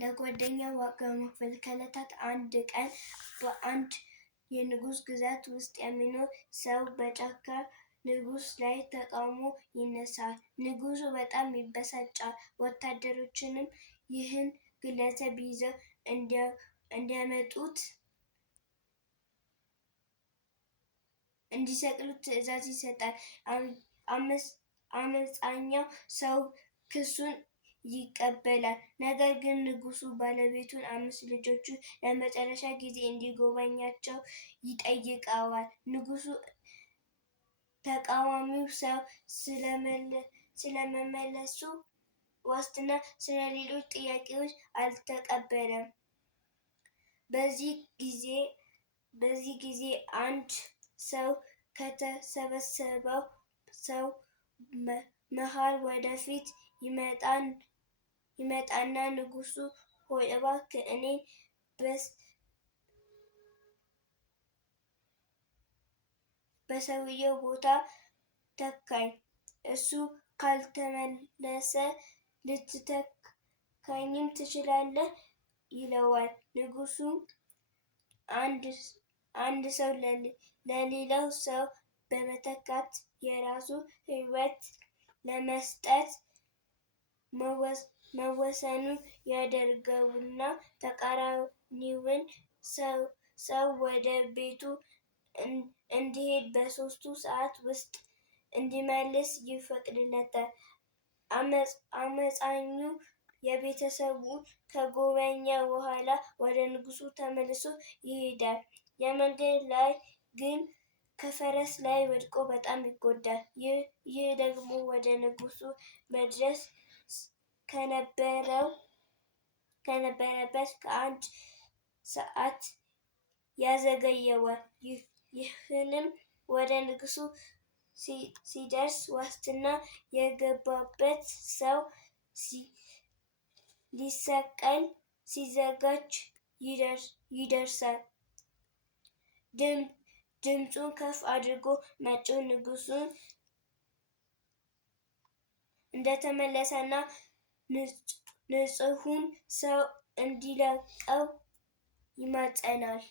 ለጓደኛው ዋጋ መክፈል። ከዕለታት አንድ ቀን በአንድ የንጉሥ ግዛት ውስጥ የሚኖር ሰው በጫካ ንጉሥ ላይ ተቃውሞ ይነሳል። ንጉሡ በጣም ይበሳጫል። ወታደሮችንም ይህን ግለሰብ ይዘው እንዲሰቅሉት ትዕዛዝ ይሰጣል። አመፀኛው ሰው ክሱን ይቀበላል። ነገር ግን ንጉሡ ባለቤቱን 5 ልጆቹን ለመጨረሻ ጊዜ እንዲጎበኛቸው ይጠይቀዋል። ንጉሡ ተቃዋሚው ሰው ስለመመለሱ ዋስትና ስለሌሎች ጥያቄዎች አልተቀበለም። በዚህ ጊዜ አንድ ሰው ከተሰበሰበው ሰው መሃል ወደፊት ይመጣና ንጉሡ ሆይ እባክህ እኔን በሰውየው ቦታ ተካኝ፣ እሱ ካልተመለሰ ልትተካኝም ትችላለህ ይለዋል። ንጉሡም አንድ ሰው ለሌላው ሰው በመተካት የራሱን ሕይወት ለመስጠት መወሰኑን ያደርገውና ተቃራኒውን ሰው ወደ ቤቱ እንዲሄድ በ3 ሰዓት ውስጥ እንዲመለስ ይፈቅድለታል። አመፀኛው የቤተሰቡን ከጎበኘ በኋላ ወደ ንጉሡ ተመልሶ ይሄዳል። የመንገድ ላይ ግን ከፈረስ ላይ ወድቆ በጣም ይጎዳል። ይህ ደግሞ ወደ ንጉሡ መድረስ ከነበረበት ከ1 ሰዓት ያዘገየዋል። ይህንም ወደ ንጉሡ ሲደርስ ዋስትና የገባበት ሰው ሊሰቀል ሲዘጋጅ ይደርሳል። ድምፁን ከፍ አድርጎ መጪው ንጉሡን እንደተመለሰና ንጹሑን ሰው እንዲለቀው ይማጸናል።